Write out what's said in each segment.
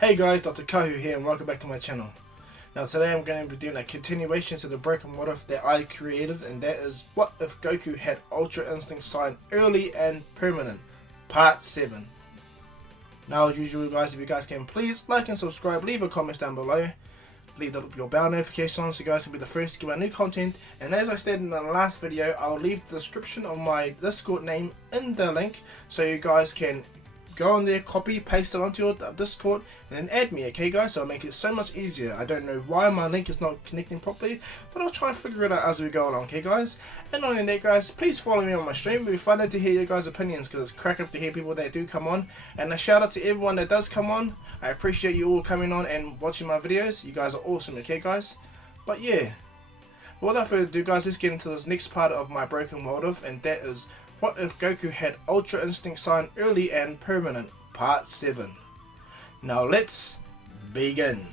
Hey guys, Dr Kahu here and welcome back to my channel. Now today I'm going to be doing a continuation to the broken what if that I created, and that is what if Goku had Ultra Instinct sign early and permanent, part 7. Now as usual guys, if you guys can please like and subscribe, leave a comment down below, leave your bell notification on so you guys can be the first to get my new content, and as I said in the last video, I'll leave the description of my Discord name in the link so you guys can go on there, copy, paste it onto your Discord, and then add me, okay guys? So I'll make it so much easier. I don't know why my link is not connecting properly, but I'll try and figure it out as we go along, okay guys? And not only that guys, please follow me on my stream. It'll be fun to hear your guys' opinions, because it's cracking up to hear people that do come on. And a shout out to everyone that does come on. I appreciate you all coming on and watching my videos. You guys are awesome, okay guys? But yeah, without further ado guys, let's get into this next part of my broken world of, and that is what if Goku had Ultra Instinct sign early and permanent, part 7. Now let's begin.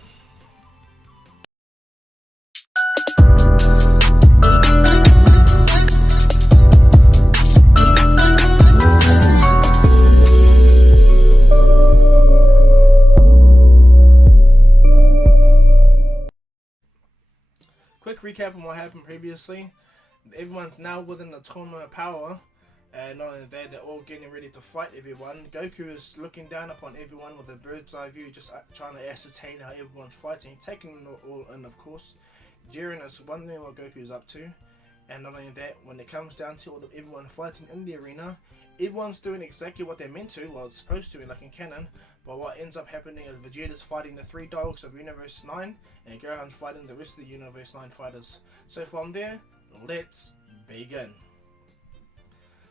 Quick recap on what happened previously. Everyone's now within the tournament of power. And not only that, they're all getting ready to fight everyone. Goku is looking down upon everyone with a bird's eye view, just trying to ascertain how everyone's fighting, taking them all in of course. Jiren is wondering what Goku is up to. And not only that, when it comes down to everyone fighting in the arena, everyone's doing exactly what they're meant to, well it's supposed to like in canon, but what ends up happening is Vegeta's fighting the 3 dogs of Universe 9, and Gohan's fighting the rest of the Universe 9 fighters. So from there, let's begin.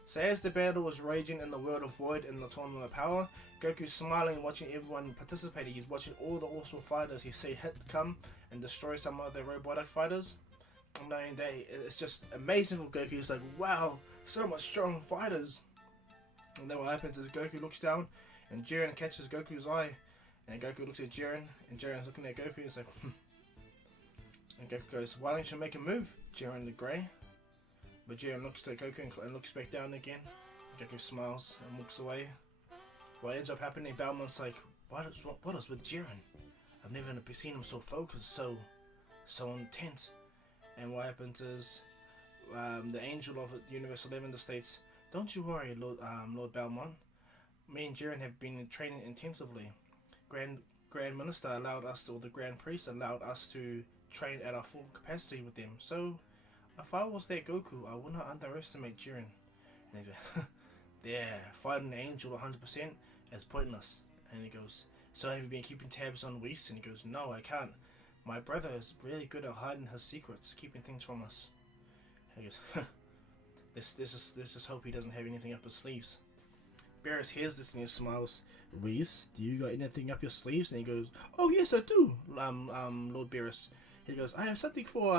So as the battle was raging in the world of Void in the Tournament of Power, Goku's smiling watching everyone participating. He's watching all the awesome fighters he see hit come and destroy some of the robotic fighters. And knowing that, it's just amazing for Goku. He's like, wow, so much strong fighters. And then what happens is Goku looks down and Jiren catches Goku's eye. And Goku looks at Jiren and Jiren's looking at Goku and he's like, And Goku goes, why don't you make a move, Jiren the Grey? But Jiren looks at Goku and looks back down again. Goku smiles and walks away. What ends up happening, Balmon's like, what is with Jiren? I've never seen him so focused, so intense. And what happens is, the angel of Universe 11 states, don't you worry, Lord Balmon. Me and Jiren have been training intensively. Grand Minister allowed us, or the Grand Priest allowed us to train at our full capacity with them. So if I was that Goku, I would not underestimate Jiren. And he's like, yeah, fighting the angel 100% is pointless. And he goes, so have you been keeping tabs on Whis? And he goes, no, I can't. My brother is really good at hiding his secrets, keeping things from us. And he goes, let's just hope he doesn't have anything up his sleeves. Beerus hears this and he smiles. Whis, do you got anything up your sleeves? And he goes, oh yes I do, Lord Beerus. He goes, I have something for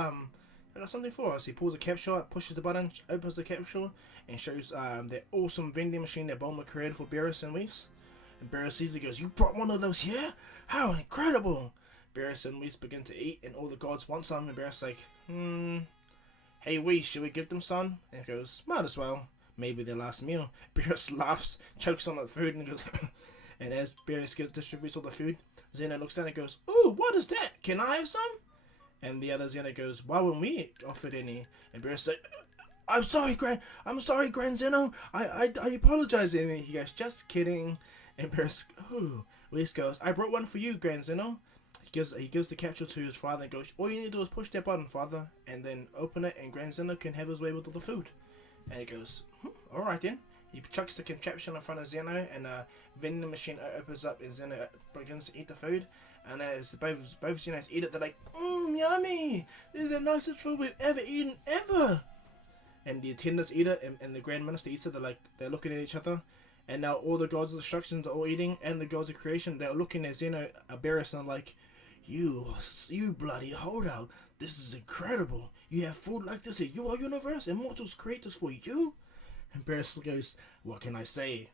I got something for us. He pulls a capsule, pushes the button, opens the capsule, and shows that awesome vending machine that Bulma created for Beerus and Whis. And Beerus sees it, goes, you brought one of those here? How incredible! Beerus and Whis begin to eat, and all the gods want some, and Beerus like, hey Whis, should we give them some? And he goes, might as well. Maybe their last meal. Beerus laughs, chokes on the food, and goes, and as Beerus distributes all the food, Zeno looks down and goes, ooh, what is that? Can I have some? And the other Zeno goes, why wouldn't we offer any? And Beerus says, I'm sorry, Grand Zeno. I apologize. And he goes, just kidding. And Beerus, ooh. Whis goes, I brought one for you, Grand Zeno. He gives the capsule to his father and goes, all you need to do is push that button, father, and then open it, and Grand Zeno can have his way with all the food. And he goes, alright then. He chucks the contraption in front of Zeno, and a vending machine opens up, and Zeno begins to eat the food. And as both Zenos eat it, they're like, yummy! This is the nicest food we've ever eaten, ever! And the attendants eat it, and the Grand Minister eats it, they're looking at each other. And now all the gods of destructions are all eating, and the gods of creation, they're looking at Zeno, Beerus, and like, you bloody holdout, this is incredible. You have food like this in your universe? Immortals create this for you? And Beerus goes, what can I say?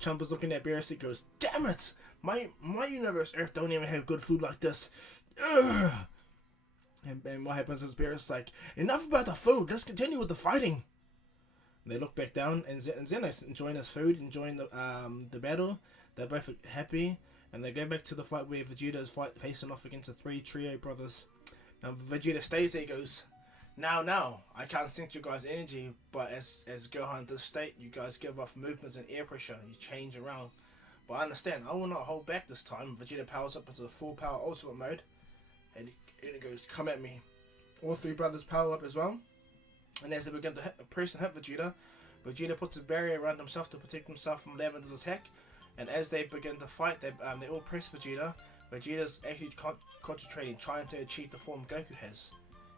Chumpa's looking at Beerus, he goes, damn it! My universe Earth don't even have good food like this. Ugh. And what happens is Beerus like, enough about the food, let's continue with the fighting. And they look back down, and Zen's enjoying his food, enjoying the battle. They're both happy. and they go back to the fight where Vegeta is facing off against the three trio brothers. Now Vegeta stays there, goes, now, I can't sense your guys' energy, but as Gohan does state, you guys give off movements and air pressure, you change around. But I understand, I will not hold back this time. Vegeta powers up into the full power ultimate mode, and it goes, come at me. All three brothers power up as well, and as they begin to press and hit Vegeta, Vegeta puts a barrier around himself to protect himself from Lavender's attack, and as they begin to fight, they all press Vegeta. Vegeta's actually concentrating, trying to achieve the form Goku has.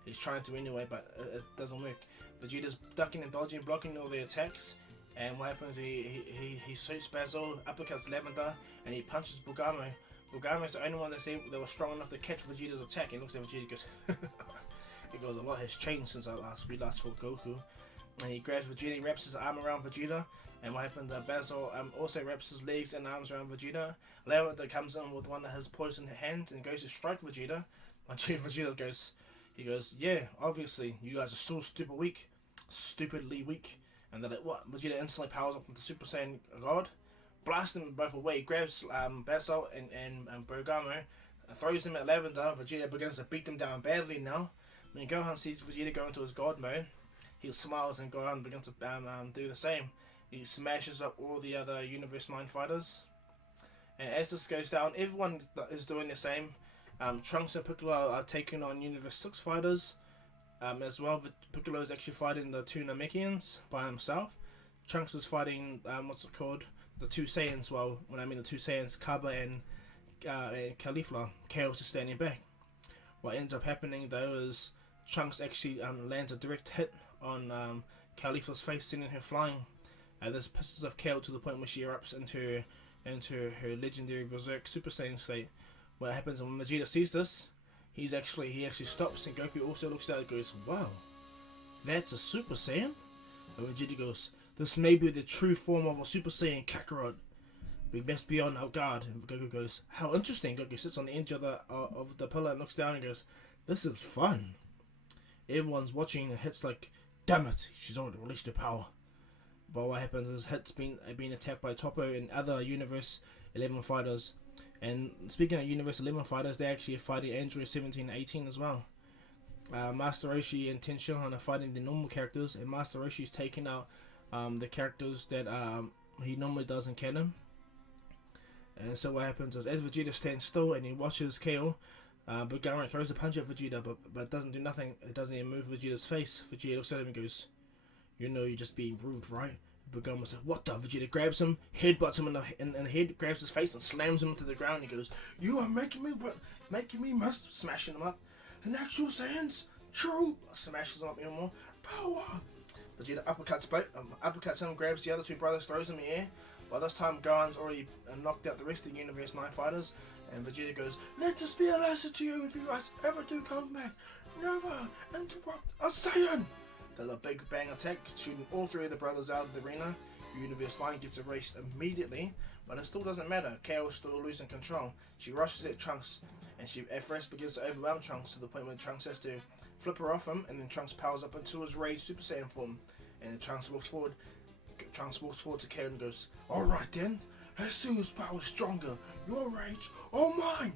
He's trying to anyway, but it doesn't work. Vegeta's ducking and dodging, blocking all the attacks, and what happens, he shoots Basil, uppercuts Lavender, and he punches Bulgamo. Bulgamo's the only one that was strong enough to catch Vegeta's attack, and looks at Vegeta and goes, he goes, a lot has changed since we last fought Goku. And he grabs Vegeta, he wraps his arm around Vegeta, and what happened, Basil also wraps his legs and arms around Vegeta. Lavender comes in with one of his poisoned hands and goes to strike Vegeta. Until Vegeta goes, yeah, obviously, you guys are so stupidly weak. And they're like, what? Vegeta instantly powers up into Super Saiyan God, blasts them both away. He grabs Basil and Bergamo, throws them at Lavender. Vegeta begins to beat them down badly now. When Gohan sees Vegeta go into his God mode, he smiles, and Gohan begins to do the same. He smashes up all the other Universe 9 fighters. And as this goes down, everyone is doing the same. Trunks and Piccolo are taking on Universe 6 fighters. As well, Piccolo is actually fighting the two Namekians by himself. Trunks is fighting, the two Saiyans. Well, when I mean the two Saiyans, Kaba and Caulifla. Kale's just standing back. What ends up happening though is Trunks actually lands a direct hit on Caulifla's face, sending her flying. This pisses off Kale to the point where she erupts into her legendary Berserk Super Saiyan state. What happens when Vegeta sees this, he actually stops, and Goku also looks at it and goes, wow, that's a Super Saiyan? And Vegeta goes, this may be the true form of a Super Saiyan, Kakarot. We must be on our guard. And Goku goes, how interesting. Goku sits on the edge of the pillar and looks down and goes, this is fun. Everyone's watching, and Hit's like, damn it, she's already released her power. But what happens is Hit's been attacked by Toppo and other Universe 11 fighters. And speaking of Universe 11 fighters, they're actually fighting Android 17 and 18 as well. Master Roshi and Tenshinhan are fighting the normal characters, and Master Roshi's taking out the characters that he normally does in canon. And so what happens is, as Vegeta stands still and he watches Kale, Bulgarian throws a punch at Vegeta, but doesn't do nothing. It doesn't even move Vegeta's face. Vegeta looks at him and goes, you know you're just being rude, right? Bulgarian says, what the? Vegeta grabs him, headbutts him in the head, grabs his face and slams him into the ground. He goes, you are making me must, smashing him up. An actual Saiyans, true, smashes him up even more. Power. Vegeta uppercuts him, grabs the other two brothers, throws them in the air. By this time, Gohan's already knocked out the rest of the Universe 9 fighters, and Vegeta goes, let this be a lesson to you if you guys ever do come back. Never interrupt a Saiyan! There's a big bang attack, shooting all three of the brothers out of the arena. Universe 9 gets erased immediately, but it still doesn't matter. Kale is still losing control. She rushes at Trunks, and she at first begins to overwhelm Trunks to the point where Trunks has to flip her off him, and then Trunks powers up into his Rage Super Saiyan form. And Trunks walks forward to Kale and goes, alright then, Jesu's power stronger, your rage or mine.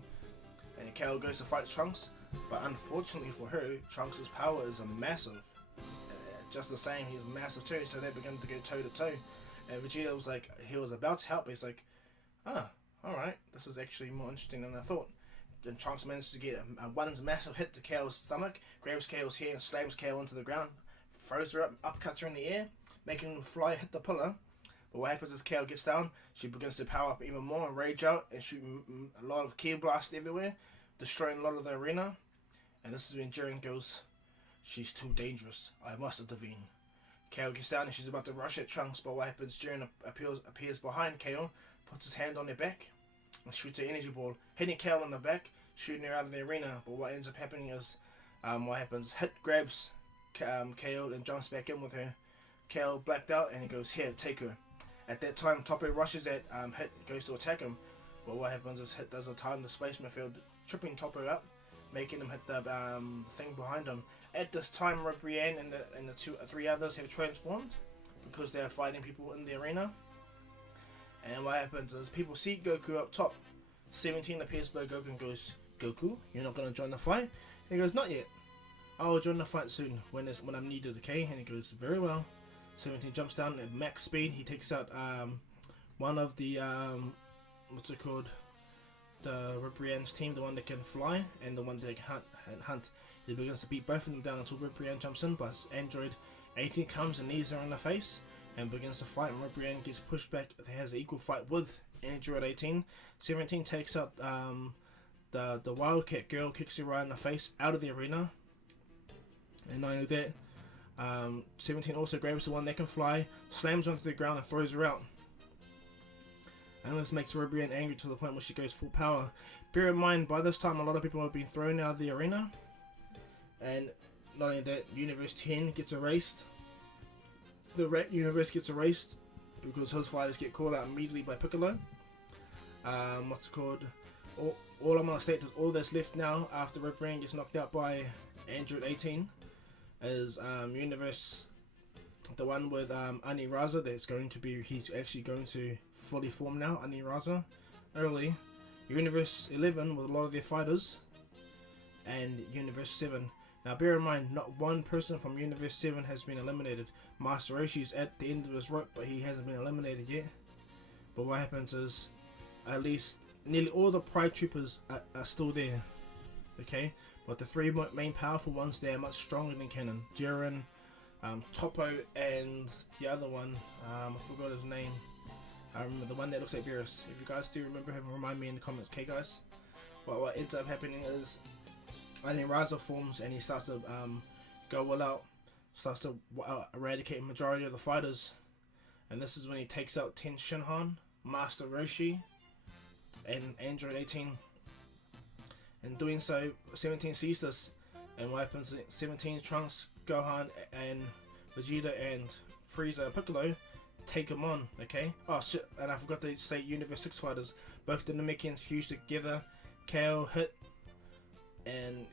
And Kale goes to fight Trunks, but unfortunately for her, Trunks' power is a massive. Just the same, he's massive too, so they begin to go toe to toe. And Vegeta was like, he was about to help, but he's like, alright, this is actually more interesting than I thought. Then Trunks manages to get one massive hit to Kale's stomach, grabs Kale's hair and slams Kale into the ground, throws her up, upcuts her in the air, making him fly, hit the pillar. But what happens is Kale gets down, she begins to power up even more and rage out and shoot a lot of Ki blast everywhere, destroying a lot of the arena. And this is when Jiren goes, she's too dangerous, I must intervene. Kale gets down and she's about to rush at Trunks, but what happens, Jiren appears behind Kale, puts his hand on her back, and shoots an energy ball, hitting Kale in the back, shooting her out of the arena. But what ends up happening is, Hit grabs Kale and jumps back in with her. Kale blacked out and he goes, here, take her. At that time, Toppo rushes at Hit, goes to attack him, but what happens is Hit does a time displacement field, tripping Toppo up, making him hit the thing behind him. At this time, Brienne and the three others have transformed because they are fighting people in the arena. And what happens is people see Goku up top, 17 appears by Goku and goes, Goku, you're not gonna join the fight? He goes, not yet. I'll join the fight soon when I'm needed, okay? And he goes, very well. 17 jumps down at max speed. He takes out one of the what's it called? The Ribrian's team, the one that can fly and the one that can hunt. He begins to beat both of them down until Ribrian jumps in, but Android 18 comes and knees her in the face and begins to fight, and Ribrian gets pushed back. He has an equal fight with Android 18. 17 takes out the Wildcat girl, kicks her right in the face out of the arena. And not only that, 17 also grabs the one that can fly, slams onto the ground and throws her out. And this makes Ribrian angry to the point where she goes full power. Bear in mind, by this time a lot of people have been thrown out of the arena. And not only that, Universe 10 gets erased. The Rat Universe gets erased because his fighters get called out immediately by Piccolo. What's it called? All I'm gonna state is all that's left now after Ribrian gets knocked out by Android 18 is Universe, the one with Aniraza. He's actually going to fully form now. Aniraza early. Universe 11 with a lot of their fighters, and Universe 7. Now bear in mind, not one person from Universe 7 has been eliminated. Master Roshi's at the end of his rope, but he hasn't been eliminated yet. But what happens is, at least nearly all the Pride Troopers are still there. Okay? But the three main powerful ones, they are much stronger than canon. Jiren, Topo, and the other one, I forgot his name. I remember the one that looks like Beerus. If you guys do remember him, remind me in the comments, okay guys? But what ends up happening is, Aniraza forms and he starts to go all out, starts to eradicate the majority of the fighters. And this is when he takes out Ten Shinhan, Master Roshi, and Android 18. In doing so, 17 sees this, and what happens? 17 Trunks, Gohan, and Vegeta, and Frieza and Piccolo take him on. Okay. Oh shit! And I forgot to say Universe 6 fighters. Both the Namekians fuse together. Kale, Hit, and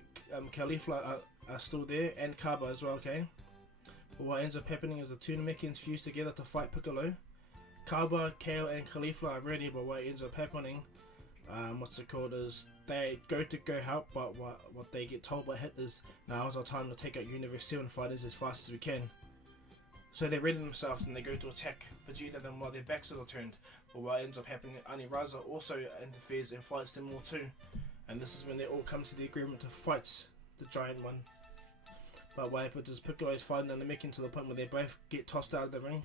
Caulifla are still there, and Kaba as well. Okay. But what ends up happening is the two Namekians fuse together to fight Piccolo. Kaba, Kale, and Caulifla are ready, but what ends up happening, what's it called, is they go to go help, but what they get told by Hit is, now's our time to take out Universe 7 fighters as fast as we can. So they ready themselves and they go to attack Vegeta then while their backs are turned. But what ends up happening, Aniraza also interferes and fights them all too. And this is when they all come to the agreement to fight the giant one. But what happens is Piccolo is fighting the Namekian to the point where they both get tossed out of the ring.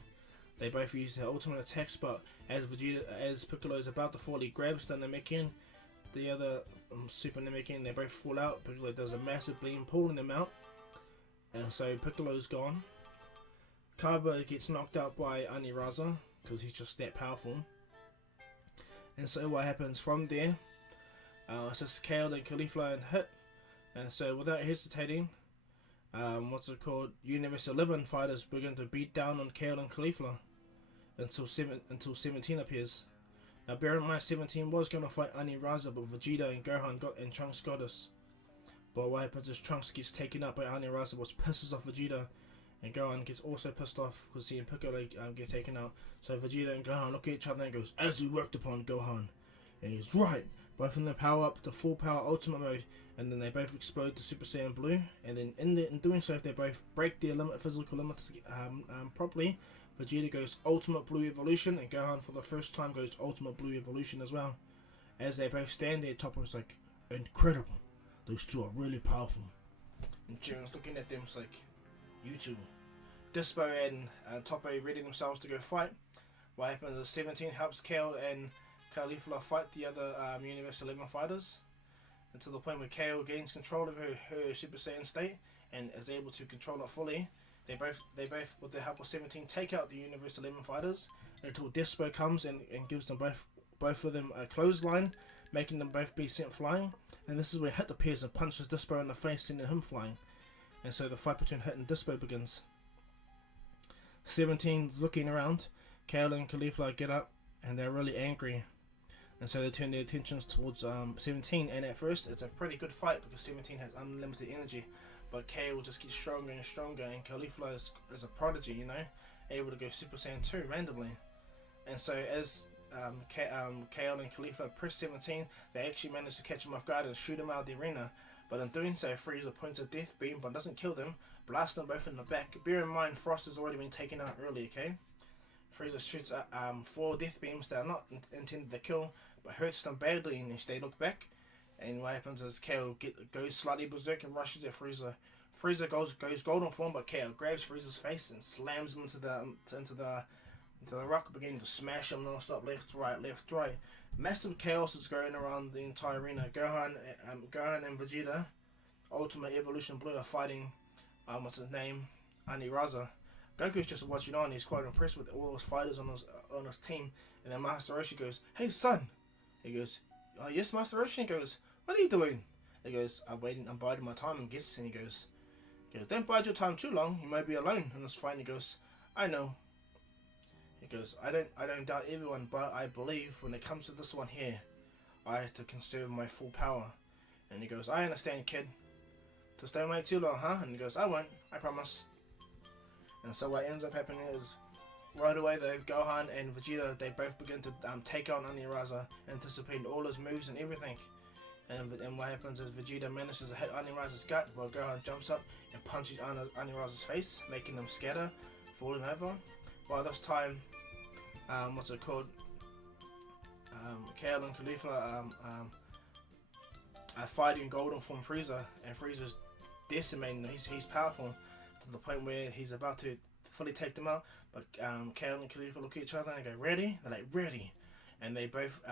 They both use their ultimate attacks, but as Piccolo is about to fall, he grabs the Namekian, the other Super Namekian. They both fall out. Piccolo does a massive beam, pulling them out, and so Piccolo's gone. Kaba gets knocked out by Aniraza because he's just that powerful. And so what happens from there? It's just Kale and Caulifla and Hit, and so without hesitating, what's it called? Universe 11 fighters begin to beat down on Kale and Caulifla until 17 appears. Now bear in mind, 17 was going to fight Aniraza, but Vegeta and Gohan and Trunks got us. But what happens is Trunks gets taken out by Aniraza, which pisses off Vegeta, and Gohan gets also pissed off because seeing Piccolo get taken out. So Vegeta and Gohan look at each other and goes, "As we worked upon, Gohan." And he's right. Both of them power up to full power ultimate mode, and then they both explode to Super Saiyan Blue. And then in doing so, if they both break their physical limits properly, Vegeta goes Ultimate Blue Evolution, and Gohan for the first time goes Ultimate Blue Evolution as well. As they both stand there, Toppo's like, "Incredible, those two are really powerful." And Jiren's looking at them, it's like, "You two." Dispo and Toppo ready themselves to go fight. What happens is 17 helps Kale and Caulifla fight the other Universe 11 fighters, and to the point where Kale gains control of her Super Saiyan state and is able to control it fully. They both with the help of 17 take out the Universe 11 fighters until Despo comes and gives them both of them a clothesline, making them both be sent flying. And this is where Hit appears and punches Despo in the face, sending him flying. And so the fight between Hit and Despo begins. 17's looking around. Kale and Caulifla get up and they're really angry. And so they turn their attentions towards 17, and at first it's a pretty good fight because 17 has unlimited energy, but Kale just gets stronger and stronger, and Caulifla is a prodigy, you know, able to go Super Saiyan 2 randomly. And so as Kaon and Khalifa press 17, they actually manage to catch him off guard and shoot him out of the arena. But in doing so, Frieza points a death beam but doesn't kill them, blasts them both in the back. Bear in mind, Frost has already been taken out early, okay? Frieza shoots 4 death beams that are not intended to kill, but hurts them badly, and they look back. And what happens is KO goes slightly berserk and rushes at Frieza. Frieza goes golden form, but KO grabs Frieza's face and slams him into the rock, beginning to smash him non-stop, left, right. Massive chaos is going around the entire arena. Gohan and Vegeta, Ultimate Evolution Blue, are fighting, what's his name, Aniraza. Goku's just watching on. He's quite impressed with all his fighters on his team. And then Master Roshi goes, "Hey son," he goes, "Oh yes, Master Roshi." He goes, "What are you doing?" He goes, I'm biding my time and guess." And he goes, "Don't bide your time too long. You might be alone in this fight." And he goes, "I know." He goes, I don't doubt everyone, but I believe when it comes to this one here, I have to conserve my full power." And he goes, "I understand, kid. Just don't wait too long, huh?" And he goes, "I won't. I promise." And so what ends up happening is, right away though, Gohan and Vegeta, they both begin to take out Aniraza, anticipating all his moves and everything. And what happens is Vegeta manages to hit Aniraza's gut while Gohan jumps up and punches Aniraza's face, making them scatter, falling over. By this time, what's it called? Kale and Khalifa are fighting golden form Frieza, and Frieza's decimating. He's powerful to the point where he's about to fully take them out. But Kale and Khalifa look at each other and go, "Ready?" They're like, "Ready," and they both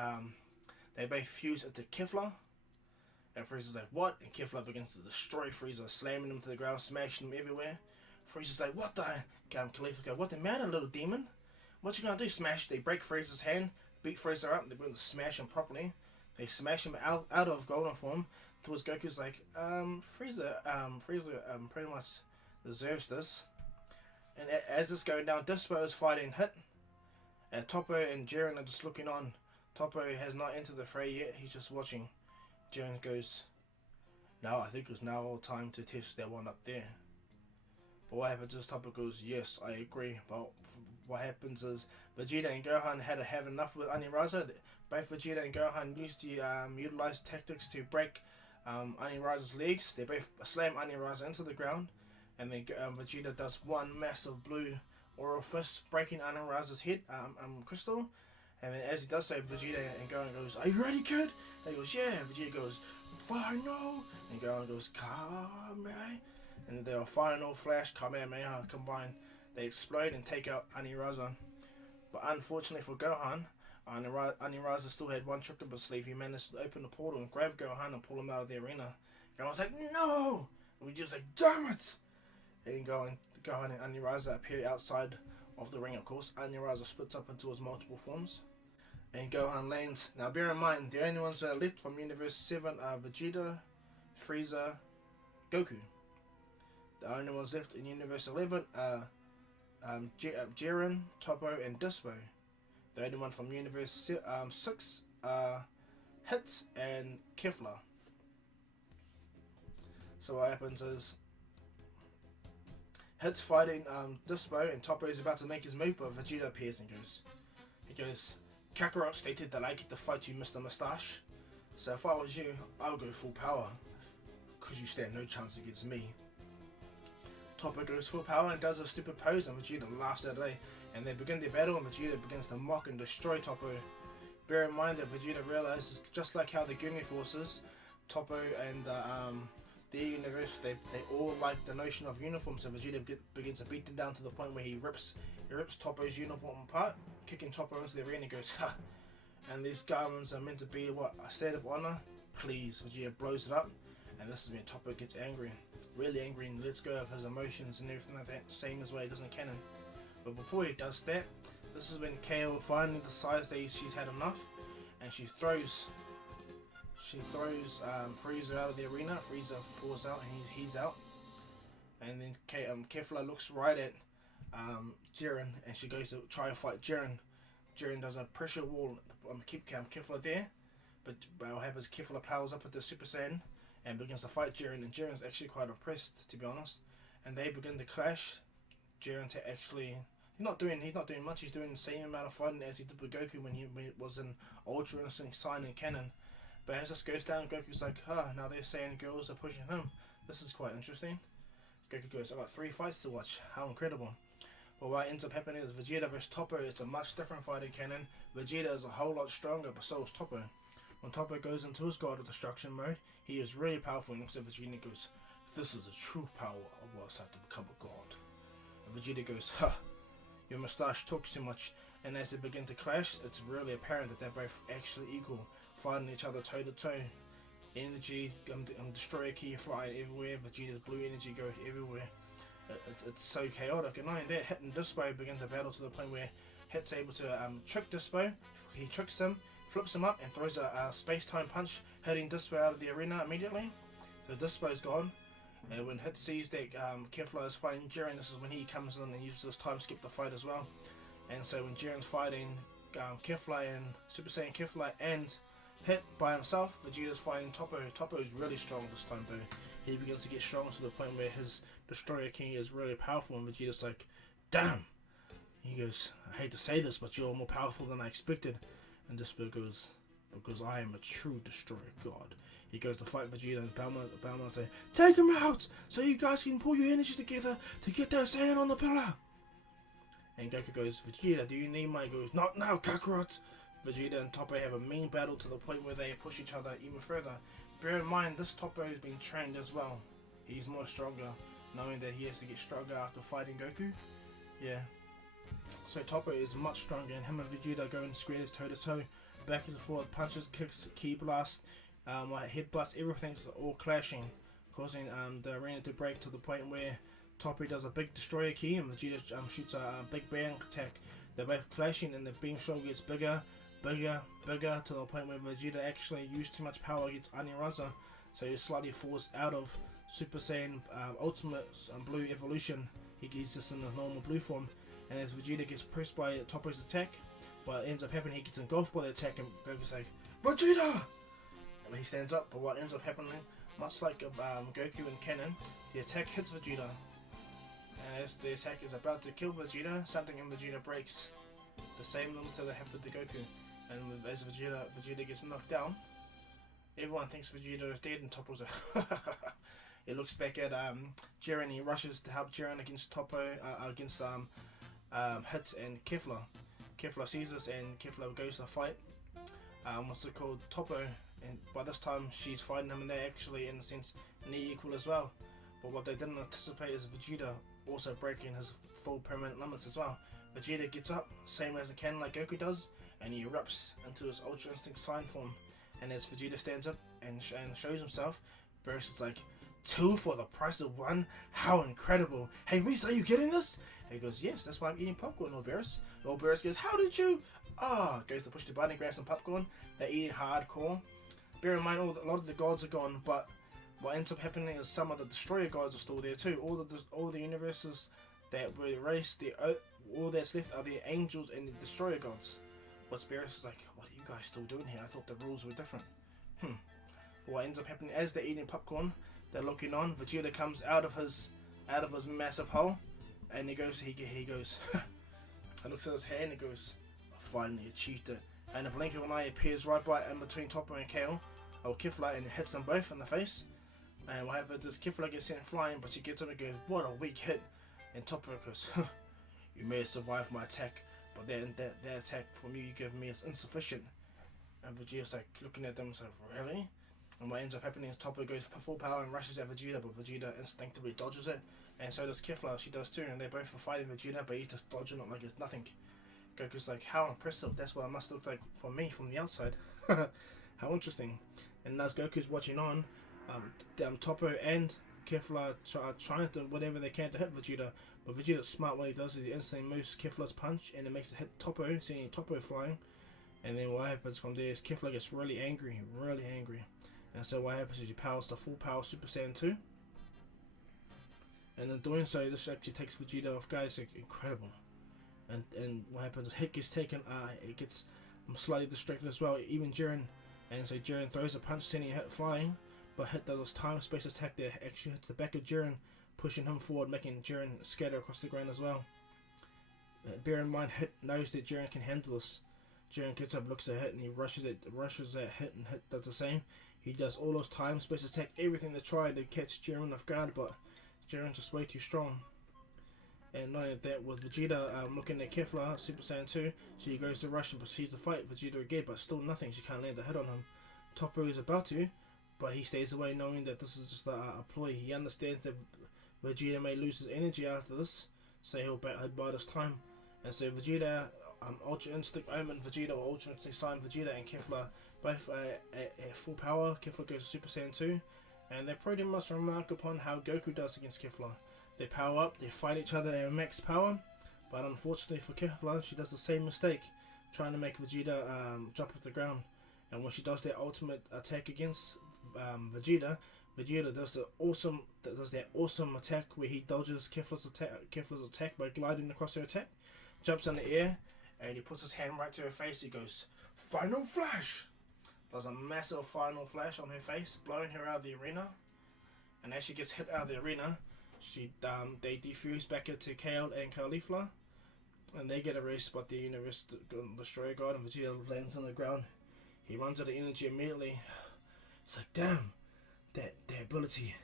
fuse into Kefla. And Frieza's like, "What?" And Kefla begins to destroy Frieza, slamming him to the ground, smashing him everywhere. Frieza's like, "What the?" Khalifa go, "What the matter, little demon? What you gonna do?" Smash. They break Frieza's hand, beat Frieza up, and they begin to smash him properly. They smash him out of golden form. Towards Goku's like, Frieza pretty much deserves this. And as this going down, Dispo is fighting Hit. And Toppo and Jiren are just looking on. Toppo has not entered the fray yet, he's just watching. Jiren goes, "Now I think it's now time to test that one up there." But what happens is Toppo goes, "Yes, I agree." But what happens is Vegeta and Gohan had to have enough with Aniraza. Both Vegeta and Gohan used to utilize tactics to break Aniraza's legs. They both slam Aniraza into the ground, and then Vegeta does one massive blue oral fist, breaking Aniraza's head crystal. And then as he does so, Vegeta and Gohan goes, "Are you ready, kid?" And he goes, "Yeah." Vegeta goes, "Final." And Gohan goes, "Kamehameha." And their final flash Kamehameha combined, they explode and take out Aniraza. But unfortunately for Gohan, Aniraza still had one trick up his sleeve. He managed to open the portal and grab Gohan and pull him out of the arena. Gohan's like, "No!" And Vegeta's like, "Damn it!" And Gohan and Aniraza appear outside of the ring, of course. Aniraza splits up into his multiple forms, and Gohan lands. Now bear in mind, the only ones that are left from Universe 7 are Vegeta, Frieza, Goku. The only ones left in Universe 11 are Jiren, Toppo, and Dispo. The only one from Universe 6 are Hit and Kefla. So what happens is Hit's fighting Dispo, and Toppo is about to make his move, but Vegeta appears and he goes, "Kakarot stated that I get to fight you, Mr. Mustache. So if I was you, I'll go full power, because you stand no chance against me." Toppo goes full power and does a stupid pose, and Vegeta laughs at it, and they begin their battle, and Vegeta begins to mock and destroy Toppo. Bear in mind that Vegeta realizes, just like how the Ginyu forces, Toppo and their universe, they all like the notion of uniform, so Vegeta begins to beat them down to the point where he rips Toppo's uniform apart, kicking Toppo into the arena and goes, "Ha! And these garments are meant to be, what, a state of honor? Please." Vegeta blows it up, and this is when Toppo gets angry. Really angry, and lets go of his emotions and everything like that, same as what he does in canon. But before he does that, this is when Kale finally decides that she's had enough, and she throws Frieza out of the arena. Frieza falls out and he's out. And then Kefla looks right at Jiren, and she goes to try to fight Jiren. Jiren does a pressure wall, keep Kefla there, but what happens, Kefla powers up with the Super Saiyan and begins to fight Jiren, and Jiren's actually quite impressed, to be honest. And they begin to clash. Jiren to actually he's not doing much. He's doing the same amount of fighting as he did with Goku when he was in Ultra Instinct Sign and Canon. But as this goes down, Goku's like, now they're saying girls are pushing him. This is quite interesting. Goku goes, I got 3 fights to watch. How incredible. But what ends up happening is Vegeta versus Toppo. It's a much different fight in canon. Vegeta is a whole lot stronger, but so is Toppo. When Toppo goes into his God of Destruction mode, he is really powerful. And looks at Vegeta and goes, this is the true power of what's had to become a god. And Vegeta goes, your moustache talks too much. And as they begin to clash, it's really apparent that they're both actually equal, fighting each other toe to toe. Energy, Destroyer Ki flying everywhere. Vegeta's blue energy goes everywhere. It's so chaotic. And not only that, Hit and Dispo begin to battle to the point where Hit's able to trick Dispo. He tricks him, flips him up, and throws a space-time punch, hitting Dispo out of the arena immediately. So Dispo's gone. And when Hit sees that Kefla is fighting Jiren, this is when he comes in and uses his time skip the fight as well. And so when Jiren's fighting Kefla and Super Saiyan Kefla and Hit by himself, Vegeta's fighting Toppo. Toppo is really strong this time though. He begins to get strong to the point where his Destroyer King is really powerful, and Vegeta's like, damn! He goes, I hate to say this, but you're more powerful than I expected. And Dispo goes, because I am a true Destroyer God. He goes to fight Vegeta, and Bulma say, take him out, so you guys can pull your energy together to get that Saiyan on the pillar. And Goku goes, Vegeta, do you need my? He goes, not now, Kakarot. Vegeta and Toppo have a mean battle to the point where they push each other even further. Bear in mind, this Toppo has been trained as well. He's more stronger, knowing that he has to get stronger after fighting Goku. Yeah. So Toppo is much stronger, and him and Vegeta go and square toe to toe, back and forth, punches, kicks, ki blast, head blast, everything's all clashing, causing the arena to break to the point where Toppo does a big Destroyer Ki and Vegeta shoots a big bang attack. They're both clashing, and the beam shot gets bigger to the point where Vegeta actually used too much power against Aniraza, so he slightly falls out of Super Saiyan Ultimate Blue Evolution. He's just in the normal blue form, and as Vegeta gets pressed by Toppo's attack, what ends up happening, he gets engulfed by the attack, and Goku's like, Vegeta! And he stands up, but what ends up happening, much like Goku and Canon, the attack hits Vegeta, and as the attack is about to kill Vegeta, something in Vegeta breaks. The same limiter that happened to Goku. And as Vegeta gets knocked down, everyone thinks Vegeta is dead, and Toppo's like, he looks back at Jiren. He rushes to help Jiren against Toppo, against Hit and Kefla. Kefla sees this, and Kefla goes to fight. What's it called? Toppo. And by this time, she's fighting him, and they're actually, in a sense, near equal as well. But what they didn't anticipate is Vegeta also breaking his full permanent limits as well. Vegeta gets up, same as a canon like Goku does, and he erupts into his Ultra Instinct Sign form. And as Vegeta stands up and shows himself, Beerus is like, 2 for the price of 1? How incredible! Hey Reese, are you getting this? And he goes, yes, that's why I'm eating popcorn, Lord Beerus. Lord Beerus goes, how did you? Goes to push the button, grabs some popcorn. They're eating hardcore. Bear in mind, a lot of the gods are gone, but what ends up happening is some of the Destroyer gods are still there too. All the universes that were erased, all that's left are the angels and the Destroyer gods. What's Beerus is like, what are you guys still doing here? I thought the rules were different. What ends up happening as they're eating popcorn, they're looking on. Vegeta comes out of his massive hole, and he goes, he looks at his hand and he goes, I finally achieved it. And a blink of an eye appears right in between Toppo and Kefla, and hits them both in the face. And what happens is Kefla gets sent flying, but she gets up and goes, what a weak hit. And Toppo goes, you may have survived my attack, but that attack from you give me is insufficient. And Vegeta's like looking at them and says, really? And what ends up happening is Toppo goes for full power and rushes at Vegeta, but Vegeta instinctively dodges it. And so does Kefla, she does too, and they're both fighting Vegeta, but he's just dodging it like it's nothing. Goku's like, how impressive, that's what it must look like for me from the outside. How interesting. And as Goku's watching on, Toppo and Kefla are trying to whatever they can to hit Vegeta, but Vegeta's smart. What he does is he instantly moves Kefla's punch, and it makes it hit Toppo, seeing Toppo flying. And then what happens from there is Kefla gets really angry. And so what happens is he powers the full power Super Saiyan 2. And in doing so, this actually takes Vegeta off guard. It's like incredible. And what happens is Hit gets taken, it gets slightly distracted as well, even Jiren. And so Jiren throws a punch, sending Hit flying, but Hit does this time space attack that actually hits the back of Jiren, pushing him forward, making Jiren scatter across the ground as well. Bear in mind, Hit knows that Jiren can handle this. Jiren gets up, looks at Hit, and he rushes at Hit, and Hit does the same. He does all those time, space attack, everything to try to catch Jiren off guard, but Jiren's just way too strong. And not only that, with Vegeta looking at Kefla, Super Saiyan 2, she goes to rush and proceeds to fight Vegeta again, but still nothing, she can't land a hit on him. Toppo is about to, but he stays away knowing that this is just a ploy. He understands that Vegeta may lose his energy after this, so he'll buy this time. And so Vegeta, Ultra Instinct Omen Vegeta, or Ultra Instinct Saiyan Vegeta and Kefla both at full power. Kefla goes to Super Saiyan 2, and they pretty much remark upon how Goku does against Kefla. They power up, they fight each other at max power, but unfortunately for Kefla, she does the same mistake, trying to make Vegeta jump off the ground. And when she does that ultimate attack against Vegeta, Vegeta does that awesome attack where he dodges Kefla's attack by gliding across her attack, jumps in the air, and he puts his hand right to her face. He goes, "Final Flash!" Does a massive final flash on her face, blowing her out of the arena. And as she gets hit out of the arena, they defuse back into Kale and Caulifla, and they get erased by the Universe Destroyer God, and Vegeta lands on the ground. He runs out of energy immediately. It's like, damn, that ability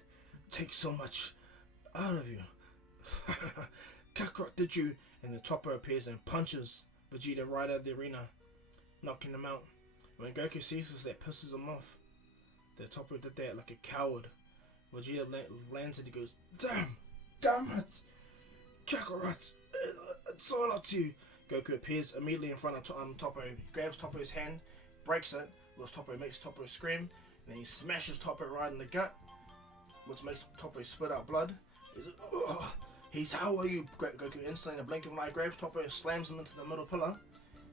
takes so much out of you. Kakarot, did you? And the Topper appears and punches Vegeta right out of the arena, knocking him out. When Goku sees this, that pisses him off. The Topper did that like a coward. Vegeta lands and he goes, damn it, Kakarot, it's all up to you. Goku appears immediately in front of Toppo. He grabs Toppo's hand, breaks it, which Toppo makes Toppo scream, and then he smashes Toppo right in the gut, which makes Toppo spit out blood. He's like, ugh. He's, how are you? Goku instantly, in a blink of an eye, grabs Toppo, slams him into the middle pillar,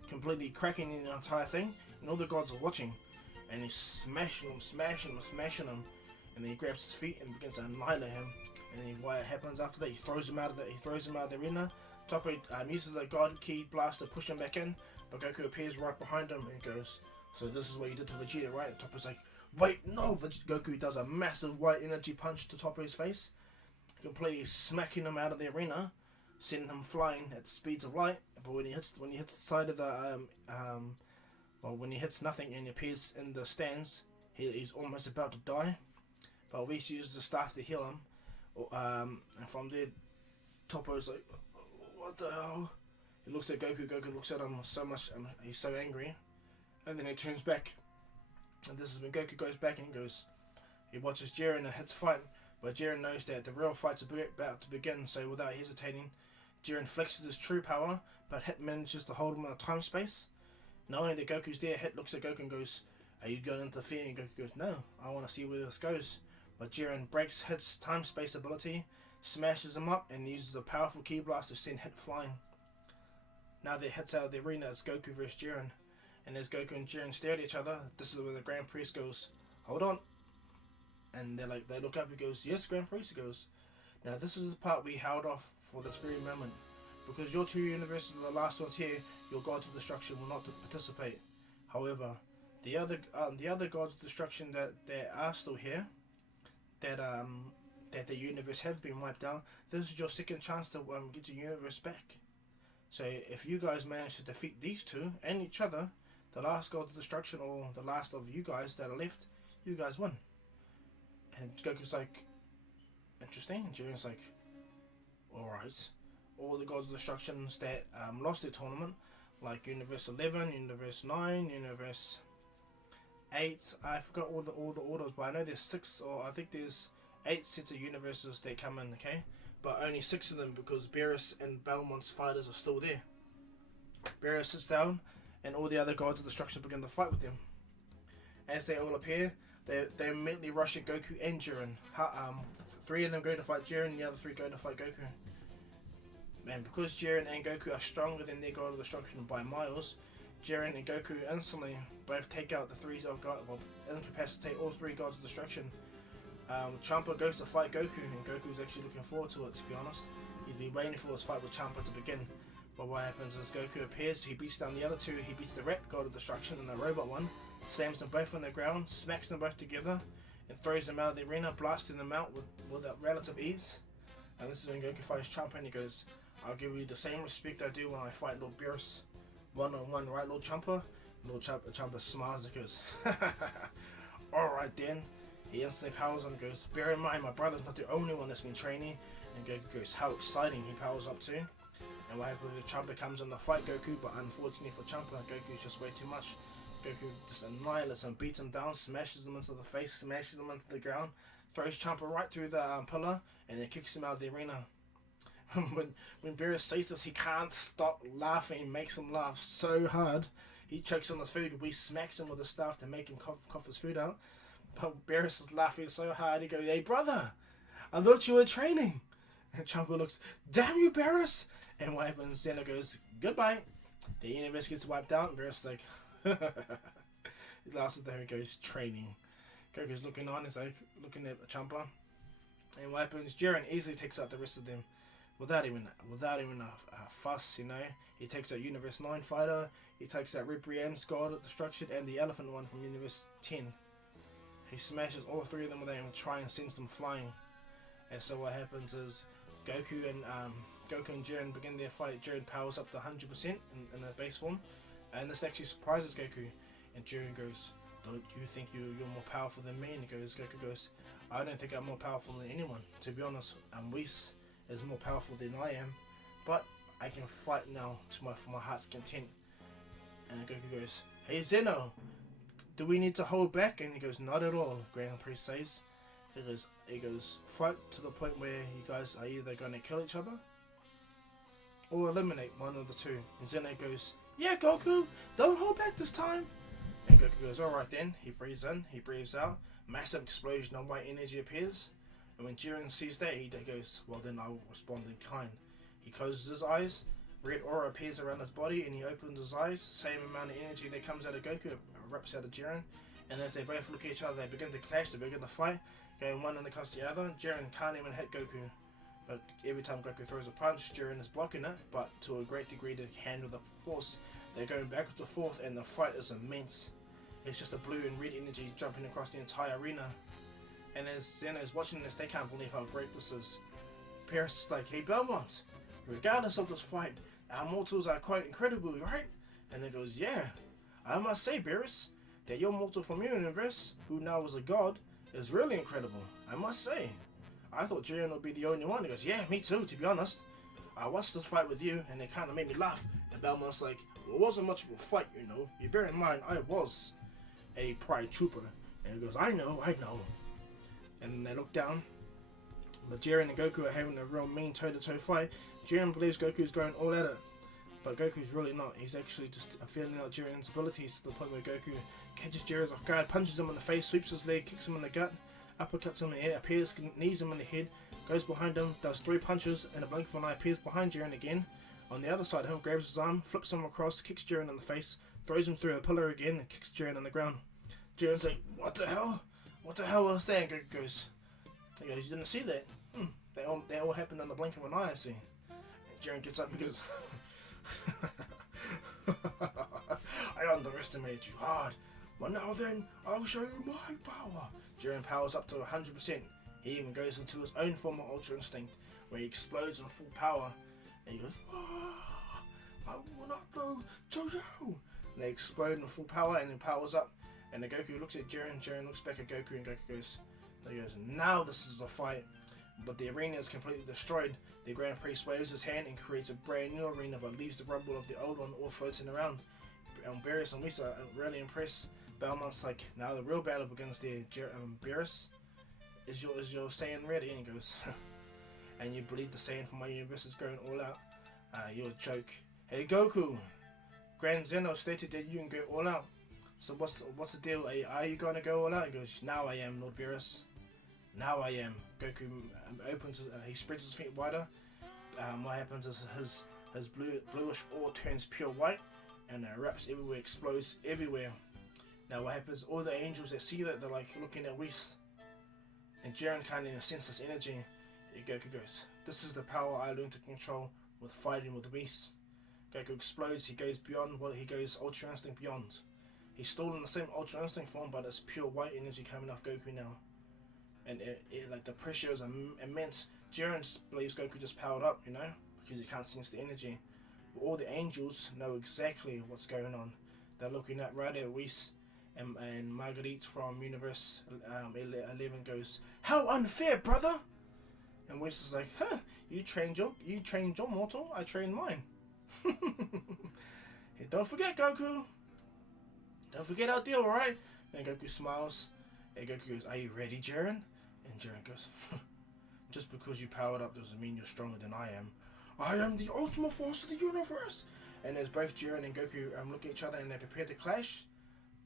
completely cracking the entire thing, and all the gods are watching. And he's smashing him, and then he grabs his feet and begins to annihilate him. And then what happens after that? He throws him out of the arena. Toppo uses a God Key blast to push him back in, but Goku appears right behind him and goes, "So this is what you did to Vegeta, right?" And Toppo's like, "Wait, no!" Goku does a massive white energy punch to Toppo's face, completely smacking him out of the arena, sending him flying at the speeds of light. But when he hits the side of the when he hits nothing and he appears in the stands, he's almost about to die. But Whis uses the staff to heal him. And from there, Toppo's like, "What the hell?" He looks at Goku. Goku looks at him so much, and he's so angry. And then he turns back. And this is when Goku goes back and he watches Jiren and hits fight. But Jiren knows that the real fight's about to begin, so without hesitating, Jiren flexes his true power, but Hit manages to hold him in a time space. Knowing that Goku's there, Hit looks at Goku and goes, "Are you going to interfere?" And Goku goes, "No, I want to see where this goes." But Jiren breaks Hit's time space ability, smashes him up, and uses a powerful ki blast to send Hit flying. Now that Hit's out of the arena, it's Goku versus Jiren. And as Goku and Jiren stare at each other, this is where the Grand Priest goes, "Hold on." And they look up and goes, "Yes, Grand Priest." Goes, "Now this is the part we held off for this very moment. Because your two universes are the last ones here, your gods of destruction will not participate. However, the other gods of destruction that are still here, that the universe has been wiped out, this is your second chance to get your universe back. So if you guys manage to defeat these two and each other, the last god of destruction or the last of you guys that are left, you guys win." And Goku's like, "Interesting." And Jiren's like, "Alright." All the gods of destructions that lost their tournament, like Universe 11, Universe 9, Universe 8, I forgot all the orders, but I know there's 6, or I think there's 8 sets of universes that come in, okay? But only 6 of them because Beerus and Belmont's fighters are still there. Beerus sits down, and all the other gods of destruction begin to fight with them. As they all appear, they immediately rush at Goku and Jiren. 3 of them go to fight Jiren, and the other 3 go to fight Goku. And because Jiren and Goku are stronger than their god of destruction by miles, Jiren and Goku instantly both take out the 3 of God, incapacitate all 3 gods of destruction. Champa goes to fight Goku, and Goku's actually looking forward to it, to be honest. He's been waiting for this fight with Champa to begin. But what happens is Goku appears, he beats down the other 2, he beats the Rat god of destruction and the robot one, slams them both on the ground, smacks them both together, and throws them out of the arena, blasting them out with a relative ease. And this is when Goku fights Champa and he goes, I'll give you the same respect I do when I fight Lord Beerus. One-on-one, right, Lord Champa? Lord Champa smiles and goes, alright then. He instantly powers on and goes, bear in mind my brother's not the only one that's been training. And Goku goes, how exciting, he powers up too. And what happens is Champa comes on the fight Goku, but unfortunately for Champa, Goku's just way too much. Goku just annihilates him, beats him down, smashes him into the face, smashes him into the ground, throws Champa right through the pillar, and then kicks him out of the arena. when Beerus says this, he can't stop laughing, makes him laugh so hard. He chokes on his food, we smacks him with the staff to make him cough his food out. But Beerus is laughing so hard, he goes, hey brother, I thought you were training. And Champa looks, damn you Beerus! And what happens, Zeno goes, goodbye. The universe gets wiped out, and Beerus is like, he laughs at there and goes, training. Goku's looking on, he's like, looking at Champa. And what happens, Jiren easily takes out the rest of them. Without even a fuss, you know. He takes out Universe 9 Fighter, he takes out Repriem's God of Destruction, and the Elephant one from Universe 10. He smashes all three of them with him and try and sends them flying. And so what happens is Goku and Jiren begin their fight. Jiren powers up to 100% in the base form, and this actually surprises Goku. And Jiren goes, don't you think you're more powerful than me? And Goku goes, I don't think I'm more powerful than anyone. To be honest, Whis is more powerful than I am, but I can fight now for my heart's content. And Goku goes, hey Zeno, do we need to hold back? And he goes, not at all, Grand Priest says. He goes, fight to the point where you guys are either going to kill each other or eliminate one of the two. And Zeno goes, yeah Goku, don't hold back this time. And Goku goes, alright then. He breathes in, he breathes out, massive explosion of white energy appears. And when Jiren sees that, he goes, well then I will respond in kind. He closes his eyes, red aura appears around his body, and he opens his eyes. Same amount of energy that comes out of Goku erupts out of Jiren. And as they both look at each other, they begin to clash, they begin to fight. Going one and against the other. Jiren can't even hit Goku. But every time Goku throws a punch, Jiren is blocking it. But to a great degree to handle the force, they're going back and forth, and the fight is immense. It's just a blue and red energy jumping across the entire arena. And as Zeno is watching this, they can't believe how great this is. Beerus is like, hey Belmont, regardless of this fight, our mortals are quite incredible, right? And he goes, yeah, I must say Beerus, that your mortal from your universe, who now is a god, is really incredible, I must say. I thought Jiren would be the only one. He goes, yeah, me too, to be honest. I watched this fight with you, and it kind of made me laugh. And Belmont's like, well, it wasn't much of a fight, you know. You bear in mind, I was a Pride Trooper. And he goes, I know. And then they look down, but Jiren and Goku are having a real mean toe-to-toe fight. Jiren believes Goku's going all at it, but Goku's really not. He's actually just feeling out Jiren's abilities to the point where Goku catches Jiren off guard, punches him in the face, sweeps his leg, kicks him in the gut, uppercuts him in the head, appears, knees him in the head, goes behind him, does 3 punches, and a blink of an eye appears behind Jiren again. On the other side of him, grabs his arm, flips him across, kicks Jiren in the face, throws him through a pillar again, and kicks Jiren on the ground. Jiren's like, what the hell? What the hell was that? Goku goes, you didn't see that? They all happened in the blink of an eye, I see. And Jiren gets up and goes, I underestimated you hard, but now then, I'll show you my power. Jiren powers up to 100%. He even goes into his own form of Ultra Instinct, where he explodes in full power. And he goes, I will not go to you. And they explode in full power, and then powers up. And the Goku looks at Jiren, Jiren looks back at Goku, and Goku goes, now this is a fight. But the arena is completely destroyed. The Grand Priest waves his hand and creates a brand new arena, but leaves the rubble of the old one all floating around. Beerus and Whis are really impressed. Belmont's like, now the real battle begins there. Beerus, is your Saiyan ready? And he goes, and you believe the Saiyan from my universe is going all out? You're a joke. Hey Goku, Grand Zeno stated that you can go all out. So what's the deal? Are you going to go all out? He goes, now I am, Lord Beerus. Now I am. Goku he spreads his feet wider. What happens is his bluish ore turns pure white, and it erupts everywhere, explodes everywhere. Now what happens, all the angels that see that, they're like looking at Whis. And Jiren can't even sense this energy. And Goku goes, this is the power I learned to control with fighting with Whis. Goku explodes, he goes Ultra Instinct beyond. He's still in the same Ultra Instinct form, but it's pure white energy coming off Goku now. And like the pressure is immense. Jiren believes Goku just powered up, because you can't sense the energy. But all the angels know exactly what's going on. They're looking at right at Whis, and Marguerite from Universe 11 goes, "How unfair, brother!" And Whis is like, "Huh? You trained your mortal. I trained mine." Hey, don't forget, Goku. Don't forget our deal, alright? And Goku smiles. And Goku goes, "Are you ready, Jiren?" And Jiren goes, "Just because you powered up doesn't mean you're stronger than I am. I am the ultimate force of the universe." And as both Jiren and Goku look at each other and they prepare to clash,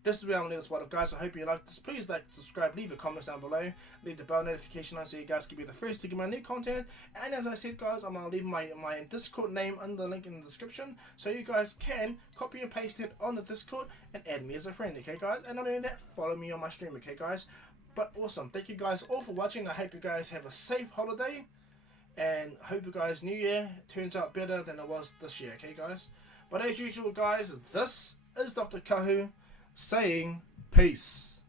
this is where I'm going to leave this one, guys. I hope you liked this. Please like, subscribe, leave a comment down below, leave the bell notification on so you guys can be the first to get my new content. And as I said, guys, I'm going to leave my Discord name in the link in the description so you guys can copy and paste it on the Discord and add me as a friend, okay, guys? And not only that, follow me on my stream, okay, guys? But awesome. Thank you guys all for watching. I hope you guys have a safe holiday. And hope you guys' new year turns out better than it was this year, okay, guys? But as usual, guys, this is Dr. Kahu saying peace.